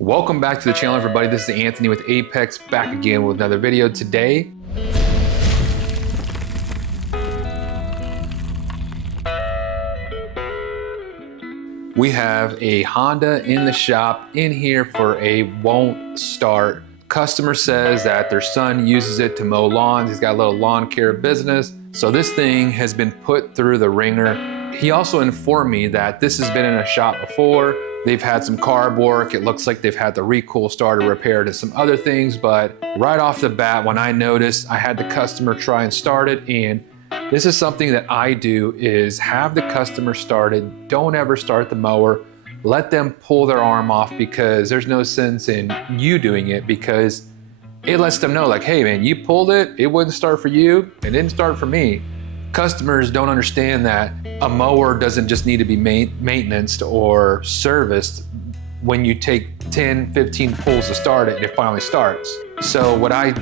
Welcome back to the channel, everybody. This is Anthony with Apex, back again with another video today. We have a Honda in the shop in here for a won't start. Customer says that their son uses it to mow lawns. He's got a little lawn care business. So this thing has been put through the ringer. He also informed me that this has been in a shop before. They've had some carb work. It looks like they've had the recoil starter repaired and some other things, but right off the bat, when I noticed, I had the customer try and start it, and this is something that I do is have the customer start it. Don't ever start the mower. Let them pull their arm off, because there's no sense in you doing it, because it lets them know like, hey man, you pulled it, it wouldn't start for you, it didn't start for me. Customers don't understand that a mower doesn't just need to be maintenanced or serviced. When you take 10, 15 pulls to start it, it finally starts. So what I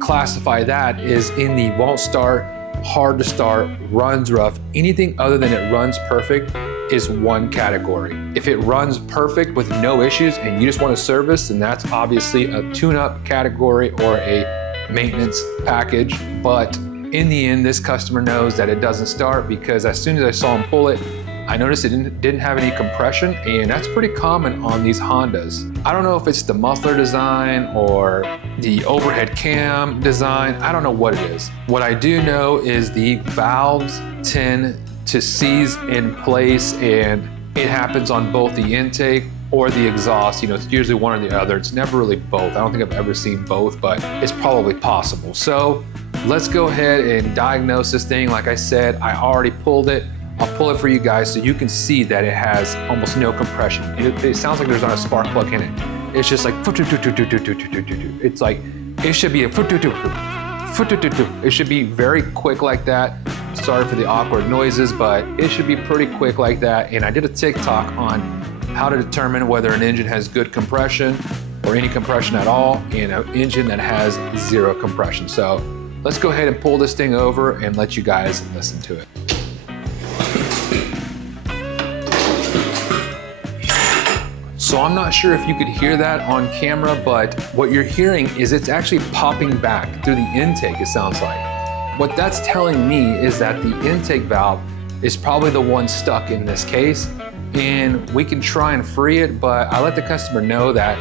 classify that is in the won't start, hard to start, runs rough. Anything other than it runs perfect is one category. If it runs perfect with no issues and you just want to service, then that's obviously a tune-up category or a maintenance package. But in the end, this customer knows that it doesn't start, because as soon as I saw him pull it, I noticed it didn't have any compression, and that's pretty common on these Hondas. I don't know if it's the muffler design or the overhead cam design. I don't know what it is. What I do know is the valves tend to seize in place, and it happens on both the intake or the exhaust. You know, it's usually one or the other. It's never really both. I don't think I've ever seen both, but it's probably possible. So let's go ahead and diagnose this thing. Like I said, I already pulled it. I'll pull it for you guys so you can see that it has almost no compression. It sounds like there's not a spark plug in it. It's just like, it's like, it should be it should be very quick like that. Sorry for the awkward noises, but it should be pretty quick like that. And I did a TikTok on how to determine whether an engine has good compression or any compression at all, and an engine that has zero compression. So let's go ahead and pull this thing over and let you guys listen to it. So I'm not sure if you could hear that on camera, but what you're hearing is it's actually popping back through the intake, it sounds like. What that's telling me is that the intake valve is probably the one stuck in this case, and we can try and free it, but I let the customer know that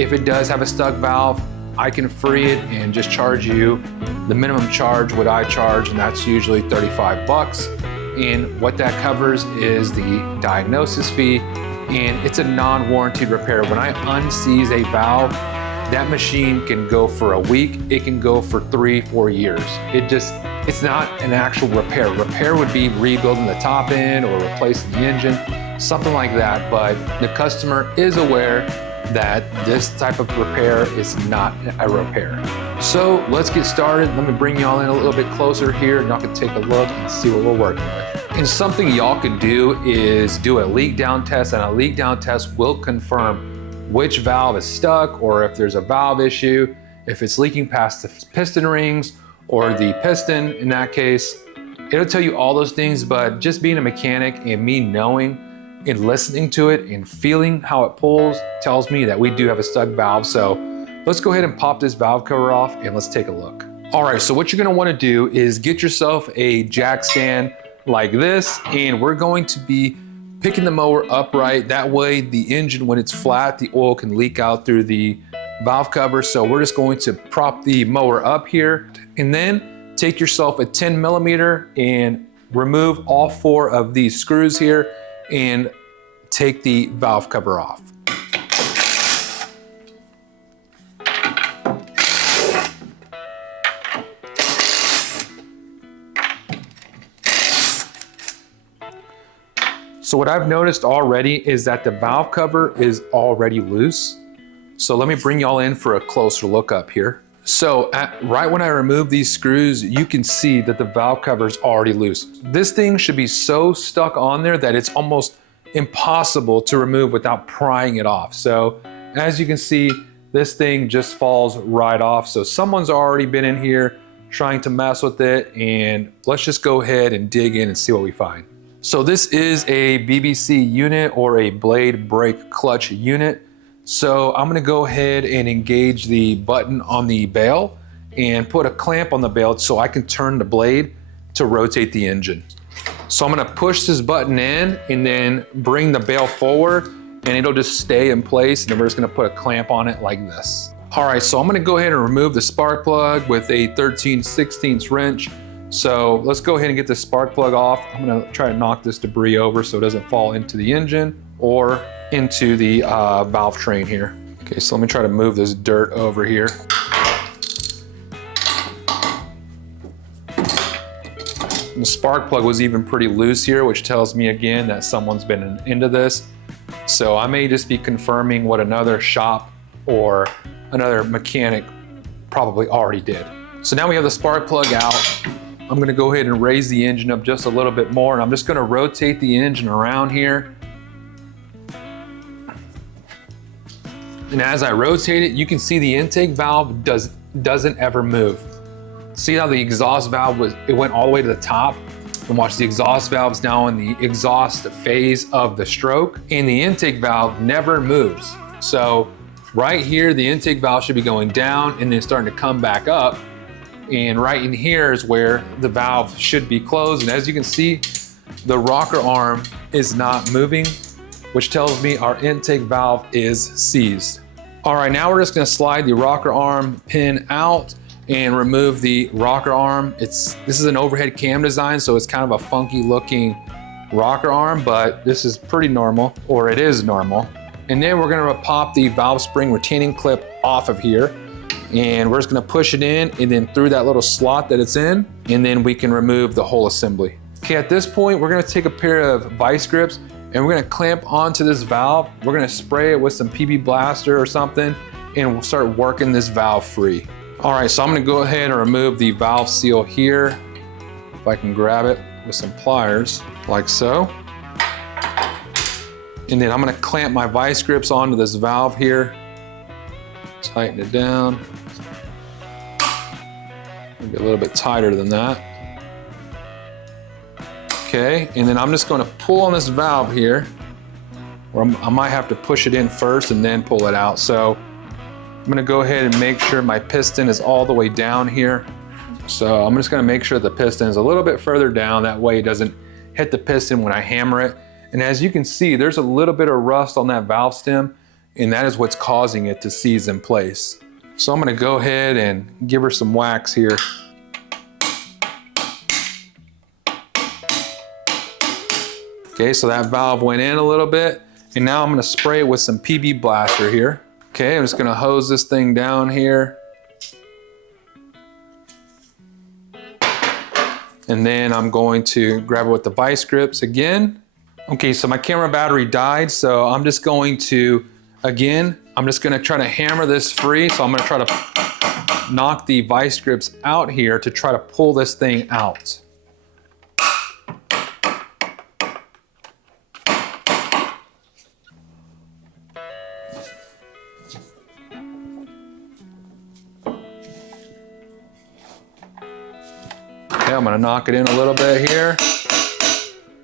if it does have a stuck valve, I can free it and just charge you the minimum charge what I charge, and that's usually 35 bucks. And what that covers is the diagnosis fee, and it's a non-warranted repair. When I unseize a valve, that machine can go for a week, it can go for 3-4 years. It's not an actual repair. Repair would be rebuilding the top end or replacing the engine, something like that, but the customer is aware that this type of repair is not a repair. So let's get started. Let me bring y'all in a little bit closer here, and y'all can take a look and see what we're working with. And something y'all can do is do a leak down test, and a leak down test will confirm which valve is stuck, or if there's a valve issue, if it's leaking past the piston rings or the piston in that case. It'll tell you all those things, but just being a mechanic and me knowing and listening to it and feeling how it pulls tells me that we do have a stuck valve. So let's go ahead and pop this valve cover off and let's take a look. All right, so what you're gonna wanna do is get yourself a jack stand like this, and we're going to be picking the mower upright. That way the engine, when it's flat, the oil can leak out through the valve cover. So we're just going to prop the mower up here, and then take yourself a 10 millimeter and remove all 4 of these screws here and take the valve cover off. So what I've noticed already is that the valve cover is already loose. So let me bring y'all in for a closer look up here. So right when I remove these screws, you can see that the valve cover is already loose. This thing should be so stuck on there that it's almost impossible to remove without prying it off. So as you can see, this thing just falls right off. So someone's already been in here trying to mess with it, and let's just go ahead and dig in and see what we find. So this is a BBC unit, or a blade brake clutch unit. So I'm gonna go ahead and engage the button on the bail and put a clamp on the bail so I can turn the blade to rotate the engine. So I'm gonna push this button in and then bring the bail forward, and it'll just stay in place, and then we're just gonna put a clamp on it like this. All right, so I'm gonna go ahead and remove the spark plug with a 13/16 wrench. So let's go ahead and get the spark plug off. I'm gonna try to knock this debris over so it doesn't fall into the engine or into the valve train here. Okay, so let me try to move this dirt over here. The spark plug was even pretty loose here, which tells me again that someone's been into this. So I may just be confirming what another shop or another mechanic probably already did. So now we have the spark plug out. I'm gonna go ahead and raise the engine up just a little bit more, and I'm just gonna rotate the engine around here. And as I rotate it, you can see the intake valve doesn't ever move. See how the exhaust valve went all the way to the top? And watch, the exhaust valve is now in the exhaust phase of the stroke, and the intake valve never moves. So right here, the intake valve should be going down and then starting to come back up. And right in here is where the valve should be closed. And as you can see, the rocker arm is not moving, which tells me our intake valve is seized. All right, now we're just gonna slide the rocker arm pin out and remove the rocker arm. This is an overhead cam design, so it's kind of a funky looking rocker arm, but this is pretty normal, or it is normal. And then we're gonna pop the valve spring retaining clip off of here, and we're just gonna push it in and then through that little slot that it's in, and then we can remove the whole assembly. Okay, at this point, we're gonna take a pair of vice grips and we're gonna clamp onto this valve. We're gonna spray it with some PB Blaster or something, and we'll start working this valve free. All right, so I'm gonna go ahead and remove the valve seal here. If I can grab it with some pliers, like so. And then I'm gonna clamp my vice grips onto this valve here. Tighten it down. Maybe a little bit tighter than that. Okay, and then I'm just gonna pull on this valve here, or I might have to push it in first and then pull it out. So I'm gonna go ahead and make sure my piston is all the way down here. So I'm just gonna make sure the piston is a little bit further down, that way it doesn't hit the piston when I hammer it. And as you can see, there's a little bit of rust on that valve stem, and that is what's causing it to seize in place. So I'm gonna go ahead and give her some wax here. Okay, so that valve went in a little bit, and now I'm gonna spray it with some PB Blaster here. Okay, I'm just gonna hose this thing down here. And then I'm going to grab it with the vice grips again. Okay, so my camera battery died, so I'm just going to, again, I'm just gonna try to hammer this free. So I'm gonna try to knock the vice grips out here to try to pull this thing out. Okay, I'm gonna knock it in a little bit here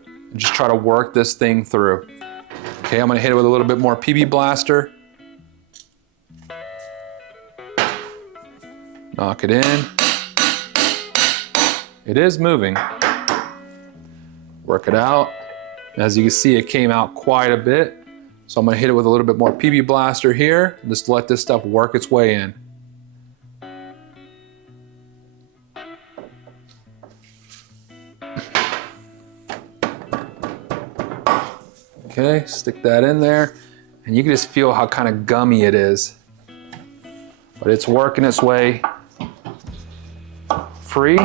and just try to work this thing through. Okay, I'm gonna hit it with a little bit more PB Blaster. Knock it in. It is moving. Work it out. As you can see, it came out quite a bit. So I'm gonna hit it with a little bit more PB Blaster here, and just let this stuff work its way in. Okay, stick that in there, and you can just feel how kind of gummy it is. But it's working its way free.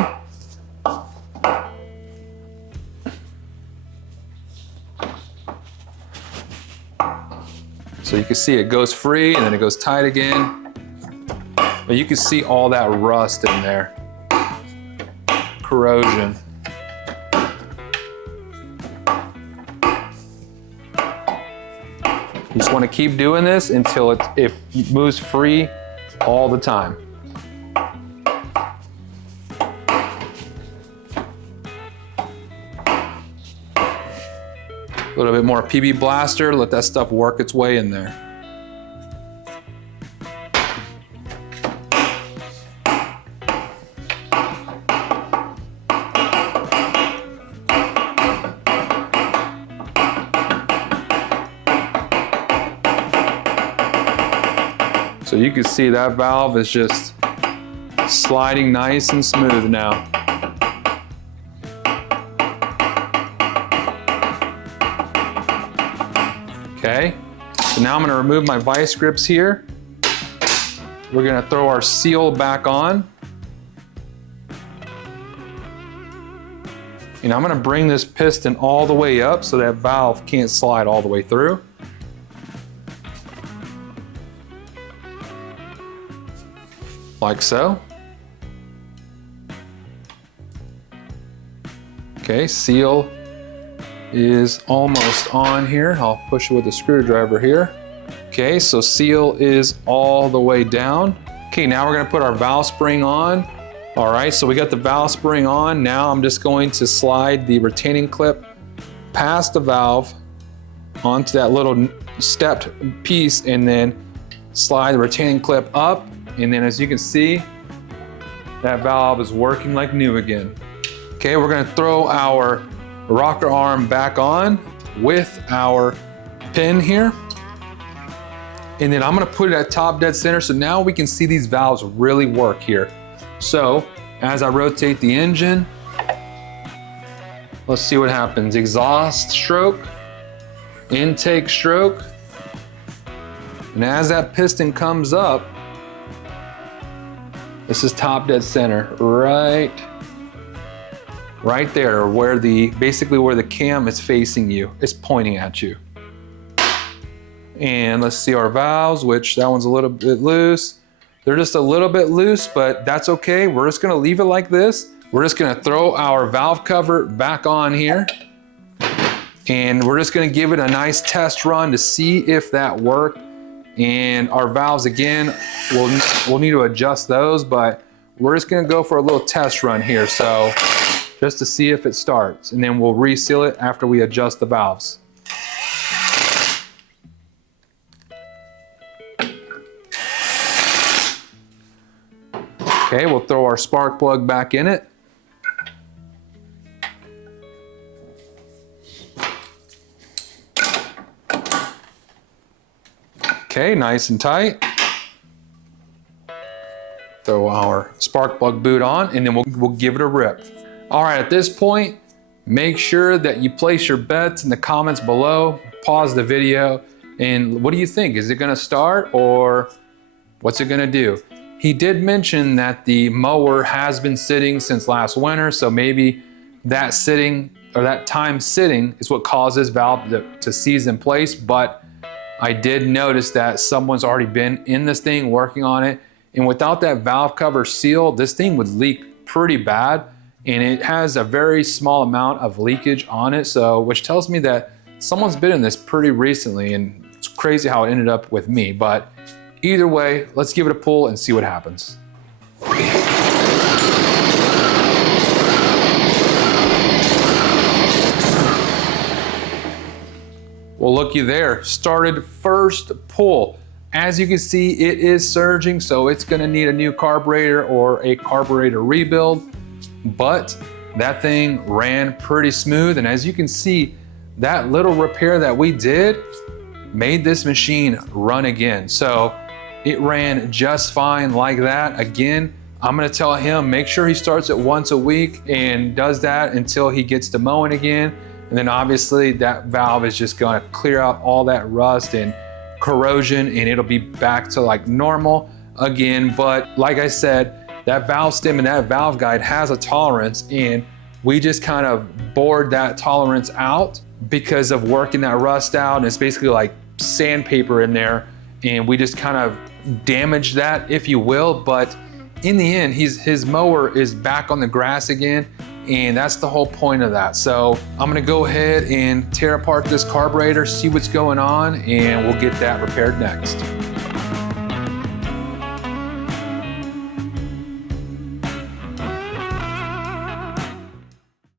So you can see it goes free and then it goes tight again. But you can see all that rust in there. Corrosion. You just want to keep doing this until it moves free all the time. A little bit more PB Blaster, let that stuff work its way in there. So you can see that valve is just sliding nice and smooth now. Okay, so now I'm gonna remove my vice grips here. We're gonna throw our seal back on. And I'm gonna bring this piston all the way up so that valve can't slide all the way through. Like so. Okay, seal is almost on here. I'll push it with a screwdriver here. Okay, so seal is all the way down. Okay, now we're gonna put our valve spring on. All right, so we got the valve spring on. Now I'm just going to slide the retaining clip past the valve onto that little stepped piece and then slide the retaining clip up. And then as you can see, that valve is working like new again. Okay, we're gonna throw our rocker arm back on with our pin here. And then I'm gonna put it at top dead center so now we can see these valves really work here. So as I rotate the engine, let's see what happens. Exhaust stroke, intake stroke. And as that piston comes up, this is top dead center, right there where basically where the cam is facing you. It's pointing at you. And let's see our valves, which that one's a little bit loose. They're just a little bit loose, but that's okay. We're just gonna leave it like this. We're just gonna throw our valve cover back on here. And we're just gonna give it a nice test run to see if that worked. And our valves, again, we'll need to adjust those, but we're just gonna go for a little test run here. So just to see if it starts, and then we'll reseal it after we adjust the valves. Okay, we'll throw our spark plug back in it. Okay, nice and tight. Throw our spark plug boot on, and then we'll give it a rip. All right, at this point, make sure that you place your bets in the comments below. Pause the video, and what do you think? Is it gonna start, or what's it gonna do? He did mention that the mower has been sitting since last winter, so maybe that sitting, or that time sitting, is what causes valve to seize in place. But I did notice that someone's already been in this thing working on it, and without that valve cover seal, this thing would leak pretty bad, and it has a very small amount of leakage on it, so which tells me that someone's been in this pretty recently, and it's crazy how it ended up with me. But either way, let's give it a pull and see what happens. Well, looky there, started first pull. As you can see, it is surging, so it's gonna need a new carburetor or a carburetor rebuild, but that thing ran pretty smooth. And as you can see, that little repair that we did made this machine run again. So it ran just fine like that. Again, I'm gonna tell him, make sure he starts it once a week and does that until he gets to mowing again. And then obviously that valve is just gonna clear out all that rust and corrosion, and it'll be back to like normal again. But like I said, that valve stem and that valve guide has a tolerance, and we just kind of bored that tolerance out because of working that rust out. And it's basically like sandpaper in there, and we just kind of damaged that, if you will. But in the end, his mower is back on the grass again, and that's the whole point of that. So I'm gonna go ahead and tear apart this carburetor, see what's going on, and we'll get that repaired next.